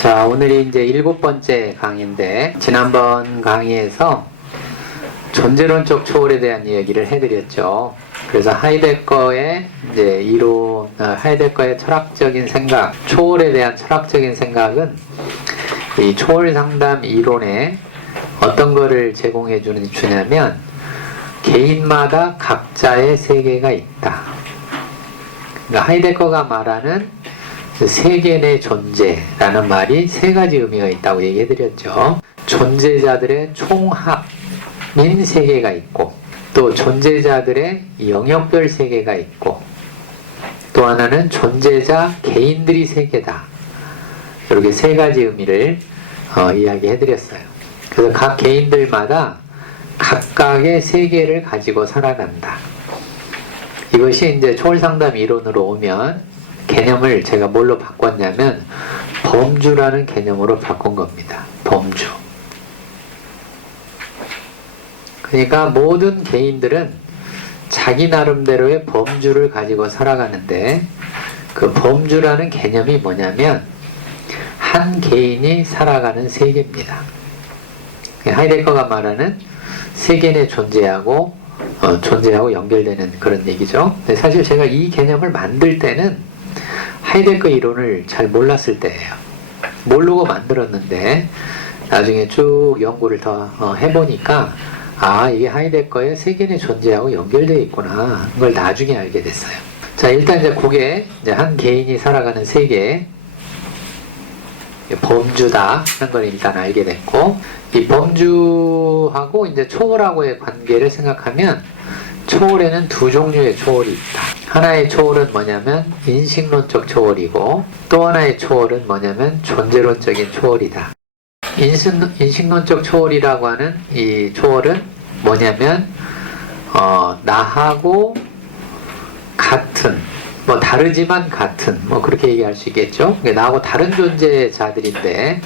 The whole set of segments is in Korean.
자, 오늘이 이제 7번째 강의인데, 지난번 강의에서 존재론적 초월에 대한 이야기를 해드렸죠. 그래서 하이데거의 이제 이론, 하이데거의 철학적인 생각, 초월에 대한 철학적인 생각은 이 초월 상담 이론에 어떤 거를 주냐면, 개인마다 각자의 세계가 있다. 그러니까 하이데거가 말하는 세계 내 존재라는 말이 세 가지 의미가 있다고 얘기해드렸죠. 존재자들의 총합인 세계가 있고, 또 존재자들의 영역별 세계가 있고, 또 하나는 존재자 개인들이 세계다. 이렇게 세 가지 의미를 이야기해드렸어요. 그래서 각 개인들마다 각각의 세계를 가지고 살아간다. 이것이 이제 초월상담 이론으로 오면 개념을 제가 뭘로 바꿨냐면 범주라는 개념으로 바꾼 겁니다. 범주. 그러니까 모든 개인들은 자기 나름대로의 범주를 가지고 살아가는데, 그 범주라는 개념이 뭐냐면 한 개인이 살아가는 세계입니다. 하이데거가 말하는 세계 내 존재하고 연결되는 그런 얘기죠. 근데 사실 제가 이 개념을 만들 때는 하이데거 이론을 잘 몰랐을 때예요. 모르고 만들었는데 나중에 쭉 연구를 더 해보니까 이게 하이데거의 세계 내 존재하고 연결되어 있구나. 그걸 나중에 알게 됐어요. 자, 일단 이제 그게 이제 한 개인이 살아가는 세계, 범주다 하는 걸 일단 알게 됐고, 이 범주하고 이제 초월하고의 관계를 생각하면 초월에는 두 종류의 초월이 있다. 하나의 초월은 뭐냐면 인식론적 초월이고, 또 하나의 초월은 뭐냐면 존재론적인 초월이다. 인식론적 초월이라고 하는 이 초월은 뭐냐면 나하고 같은, 다르지만 같은, 그렇게 얘기할 수 있겠죠. 나하고 다른 존재자들인데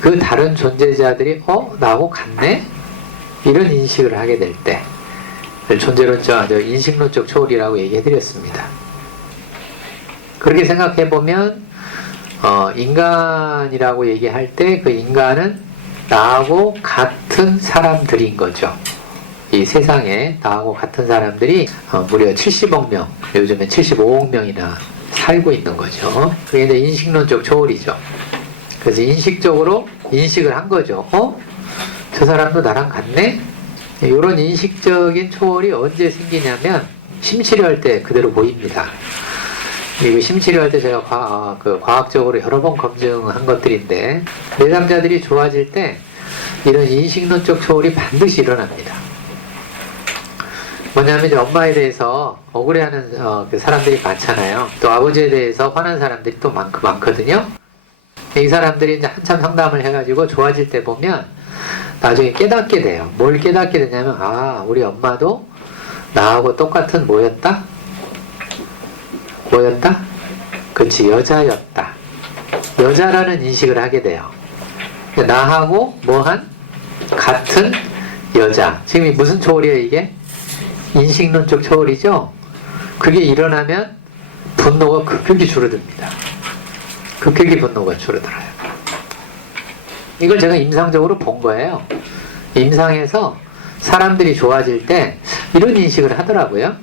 그 다른 존재자들이 나하고 같네? 이런 인식을 하게 될 때 인식론적 초월이라고 얘기해드렸습니다. 그렇게 생각해보면 인간이라고 얘기할 때 그 인간은 나하고 같은 사람들인 거죠. 이 세상에 나하고 같은 사람들이 무려 70억 명, 요즘엔 75억 명이나 살고 있는 거죠. 그게 이제 인식론적 초월이죠. 그래서 인식적으로 인식을 한 거죠. 저 사람도 나랑 같네? 이런 인식적인 초월이 언제 생기냐면 심치료할 때 그대로 보입니다. 이거 심치료할 때 제가 과학적으로 여러 번 검증한 것들인데, 내담자들이 좋아질 때 이런 인식론적 초월이 반드시 일어납니다. 뭐냐면 이제 엄마에 대해서 억울해하는 그 사람들이 많잖아요. 또 아버지에 대해서 화난 사람들이 또 많거든요. 이 사람들이 이제 한참 상담을 해가지고 좋아질 때 보면 나중에 깨닫게 돼요. 뭘 깨닫게 되냐면 우리 엄마도 나하고 똑같은 뭐였다? 그치, 여자였다. 여자라는 인식을 하게 돼요. 나하고 같은 여자. 지금 무슨 초월이에요, 이게? 인식론적 초월이죠? 그게 일어나면 분노가 급격히 줄어듭니다. 급격히 분노가 줄어들어요. 이걸 제가 임상적으로 본 거예요. 임상에서 사람들이 좋아질 때 이런 인식을 하더라고요.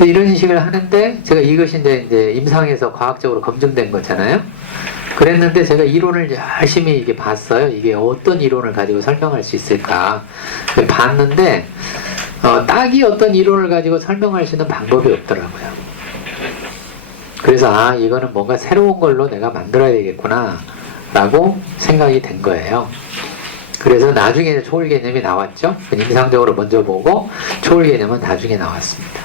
이런 인식을 하는데, 제가 이것이 이제 임상에서 과학적으로 검증된 거잖아요. 그랬는데 제가 이론을 열심히 이게 봤어요. 이게 어떤 이론을 가지고 설명할 수 있을까 봤는데 딱히 어떤 이론을 가지고 설명할 수 있는 방법이 없더라고요. 그래서 이거는 뭔가 새로운 걸로 내가 만들어야 되겠구나 라고 생각이 된 거예요. 그래서 나중에 초월 개념이 나왔죠. 임상적으로 먼저 보고 초월 개념은 나중에 나왔습니다.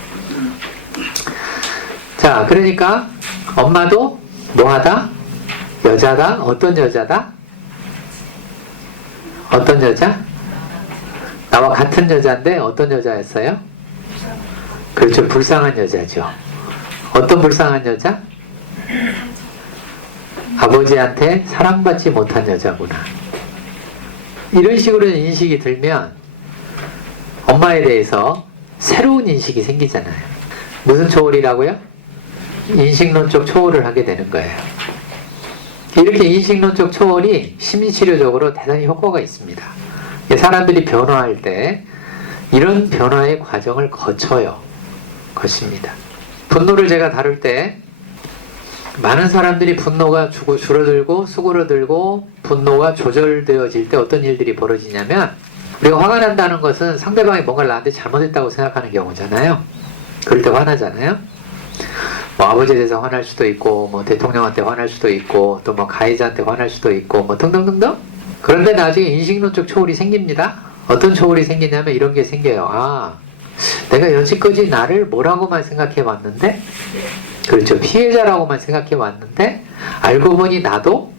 자, 그러니까 엄마도 뭐하다? 여자다? 어떤 여자다? 어떤 여자? 나와 같은 여자인데 어떤 여자였어요? 그렇죠. 불쌍한 여자죠. 어떤 불쌍한 여자? 아버지한테 사랑받지 못한 여자구나. 이런 식으로 인식이 들면 엄마에 대해서 새로운 인식이 생기잖아요. 무슨 초월이라고요? 인식론적 초월을 하게 되는 거예요. 이렇게 인식론적 초월이 심리치료적으로 대단히 효과가 있습니다. 사람들이 변화할 때 이런 변화의 과정을 거쳐요. 것입니다. 분노를 제가 다룰 때 많은 사람들이 분노가 줄어들고 수그러들고 분노가 조절되어질 때 어떤 일들이 벌어지냐면, 우리가 화가 난다는 것은 상대방이 뭔가를 나한테 잘못했다고 생각하는 경우잖아요. 그럴 때 화나잖아요. 뭐 아버지에 대해서 화날 수도 있고, 뭐 대통령한테 화날 수도 있고, 또 뭐 가해자한테 화날 수도 있고, 뭐 등등등등. 그런데 나중에 인식론적 초월이 생깁니다. 어떤 초월이 생기냐면 이런 게 생겨요. 아, 내가 여지까지 나를 뭐라고만 생각해 왔는데, 그렇죠, 피해자라고만 생각해 왔는데 알고 보니 나도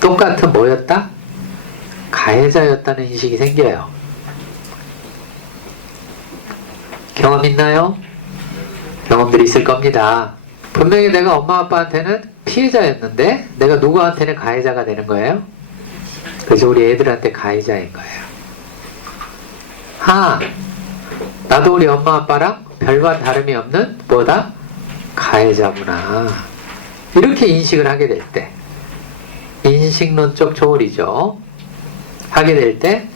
똑같은 뭐였다? 가해자였다는 인식이 생겨요. 경험 있나요? 경험들이 있을 겁니다. 분명히 내가 엄마 아빠한테는 피해자였는데 내가 누구한테는 가해자가 되는 거예요? 그래서 우리 애들한테 가해자인 거예요. 나도 우리 엄마 아빠랑 별반 다름이 없는 뭐다? 가해자구나. 이렇게 인식을 하게 될 때, 인식론적 초월이죠. 하게 될 때,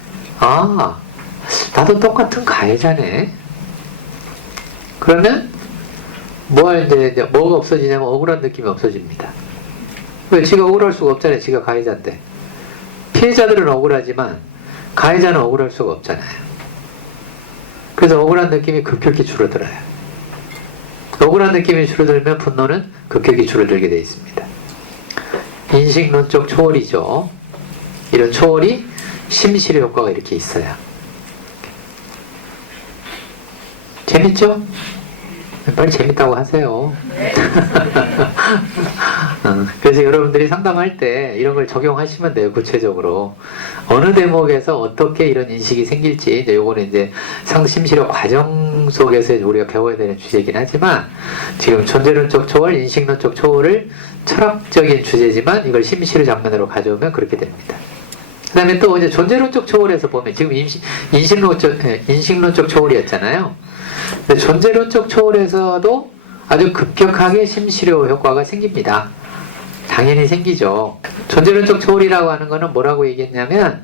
나도 똑같은 가해자네. 그러면 이제 뭐가 없어지냐면 억울한 느낌이 없어집니다. 왜? 지가 억울할 수가 없잖아요. 지가 가해자인데. 피해자들은 억울하지만 가해자는 억울할 수가 없잖아요. 그래서 억울한 느낌이 급격히 줄어들어요. 억울한 느낌이 줄어들면 분노는 급격히 줄어들게 되어 있습니다. 인식론적 초월이죠. 이런 초월이 심리치료 효과가 이렇게 있어요. 재밌죠? 빨리 재밌다고 하세요. 그래서 여러분들이 상담할 때 이런 걸 적용하시면 돼요. 구체적으로 어느 대목에서 어떻게 이런 인식이 생길지, 이제 요거는 이제 상심치료 과정 속에서 우리가 배워야 되는 주제이긴 하지만, 지금 존재론적 초월, 인식론적 초월을 철학적인 주제지만 이걸 심리치료 장면으로 가져오면 그렇게 됩니다. 그 다음에 또 이제 존재론적 초월에서 보면 지금 인식론적 초월이었잖아요. 존재론적 초월에서도 아주 급격하게 심치료 효과가 생깁니다. 당연히 생기죠. 존재론적 초월이라고 하는 거는 뭐라고 얘기했냐면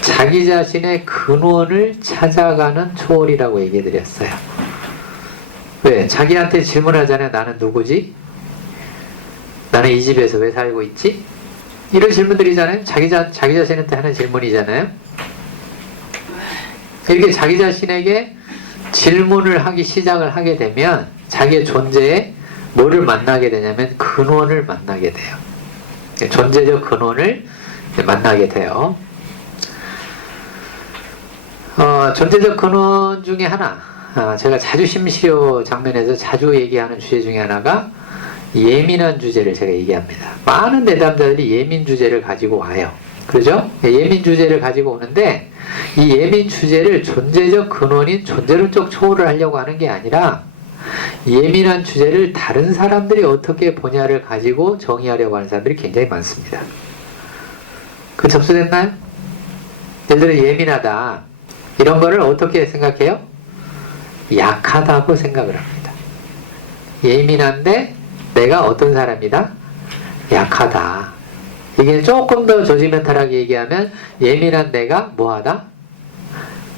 자기 자신의 근원을 찾아가는 초월이라고 얘기해 드렸어요. 왜? 자기한테 질문하잖아요. 나는 누구지? 나는 이 집에서 왜 살고 있지? 이런 질문들이잖아요. 자기 자신한테 하는 질문이잖아요. 이렇게 자기 자신에게 질문을 하기 시작을 하게 되면 자기의 존재에 뭐를 만나게 되냐면 근원을 만나게 돼요. 존재적 근원을 만나게 돼요. 존재적 근원 중에 하나, 제가 자주 심리치료 장면에서 자주 얘기하는 주제 중에 하나가 예민한 주제를 제가 얘기합니다. 많은 내담자들이 예민 주제를 가지고 와요. 그렇죠? 예민 주제를 가지고 오는데 이 예민 주제를 존재적 근원인 존재론적 초월을 하려고 하는 게 아니라 예민한 주제를 다른 사람들이 어떻게 보냐를 가지고 정의하려고 하는 사람들이 굉장히 많습니다. 그 접수됐나요? 예를 들어 예민하다, 이런 거를 어떻게 생각해요? 약하다고 생각을 합니다. 예민한데 내가 어떤 사람이다? 약하다. 이게 조금 더 저지멘탈하게 얘기하면 예민한 내가 뭐하다?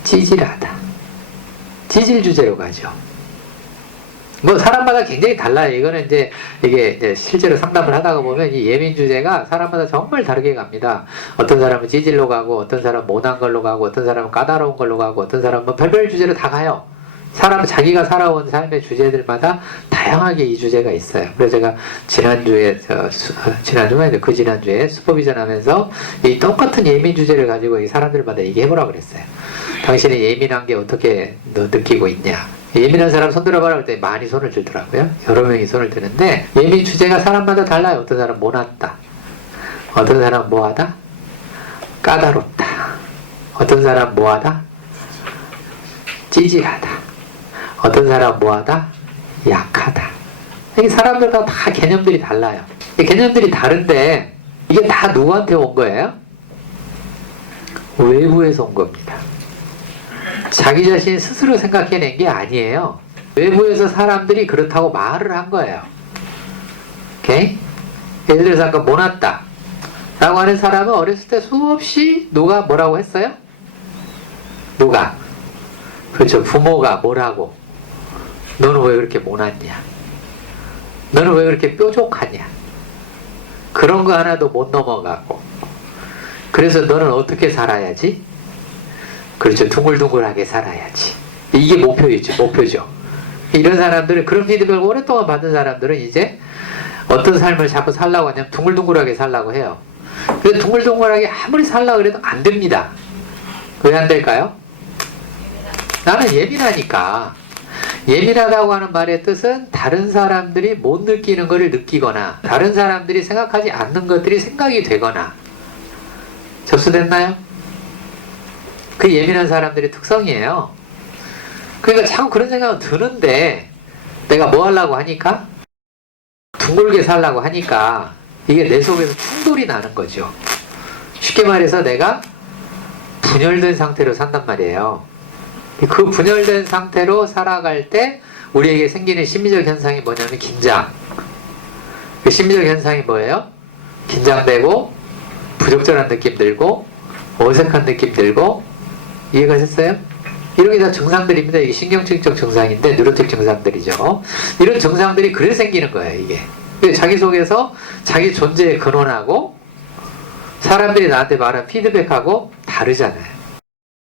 찌질하다. 찌질 주제로 가죠. 뭐 사람마다 굉장히 달라요. 이거는 이게 실제로 상담을 하다가 보면 이 예민 주제가 사람마다 정말 다르게 갑니다. 어떤 사람은 찌질로 가고, 어떤 사람은 모난 걸로 가고, 어떤 사람은 까다로운 걸로 가고, 어떤 사람은 뭐 별별 주제로 다 가요. 사람은 자기가 살아온 삶의 주제들마다 다양하게 이 주제가 있어요. 그래서 제가 지난주에 그 지난주에 슈퍼비전 하면서 이 똑같은 예민 주제를 가지고 이 사람들마다 얘기해보라 그랬어요. 당신이 예민한 게 어떻게 너 느끼고 있냐? 예민한 사람 손 들어봐라 할 때 많이 손을 들더라고요. 여러 명이 손을 드는데 예민 주제가 사람마다 달라요. 어떤 사람은 모났다, 어떤 사람은 뭐하다? 까다롭다, 어떤 사람은 뭐하다? 찌질하다, 어떤 사람은 뭐하다? 약하다. 이게 사람들과 다 개념들이 달라요. 개념들이 다른데 이게 다 누구한테 온 거예요? 외부에서 온 겁니다. 자기 자신이 스스로 생각해낸 게 아니에요. 외부에서 사람들이 그렇다고 말을 한 거예요. 오케이? 예를 들어서 아까 모났다 라고 하는 사람은 어렸을 때 수없이 누가 뭐라고 했어요? 누가? 그렇죠. 부모가 뭐라고? 너는 왜 그렇게 모났냐? 너는 왜 그렇게 뾰족하냐? 그런 거 하나도 못 넘어가고. 그래서 너는 어떻게 살아야지? 그렇죠. 둥글둥글하게 살아야지. 이게 목표죠. 이런 사람들은, 그런 피드백을 오랫동안 받은 사람들은 이제 어떤 삶을 자꾸 살라고 하냐면 둥글둥글하게 살라고 해요. 근데 둥글둥글하게 아무리 살라고 해도 안 됩니다. 왜 안 될까요? 나는 예민하니까. 예민하다고 하는 말의 뜻은 다른 사람들이 못 느끼는 것을 느끼거나 다른 사람들이 생각하지 않는 것들이 생각이 되거나. 접수됐나요? 그 예민한 사람들의 특성이에요. 그러니까 자꾸 그런 생각은 드는데 내가 뭐 하려고 하니까? 둥글게 살려고 하니까 이게 내 속에서 충돌이 나는 거죠. 쉽게 말해서 내가 분열된 상태로 산단 말이에요. 그 분열된 상태로 살아갈 때 우리에게 생기는 심리적 현상이 뭐냐면 긴장. 그 심리적 현상이 뭐예요? 긴장되고 부적절한 느낌 들고 어색한 느낌 들고. 이해가 됐어요? 이런 게 다 증상들입니다. 이게 신경증적 증상인데 뉴로틱 증상들이죠. 이런 증상들이 그래 생기는 거예요. 이게 자기 속에서 자기 존재에 근원하고 사람들이 나한테 말한 피드백하고 다르잖아요.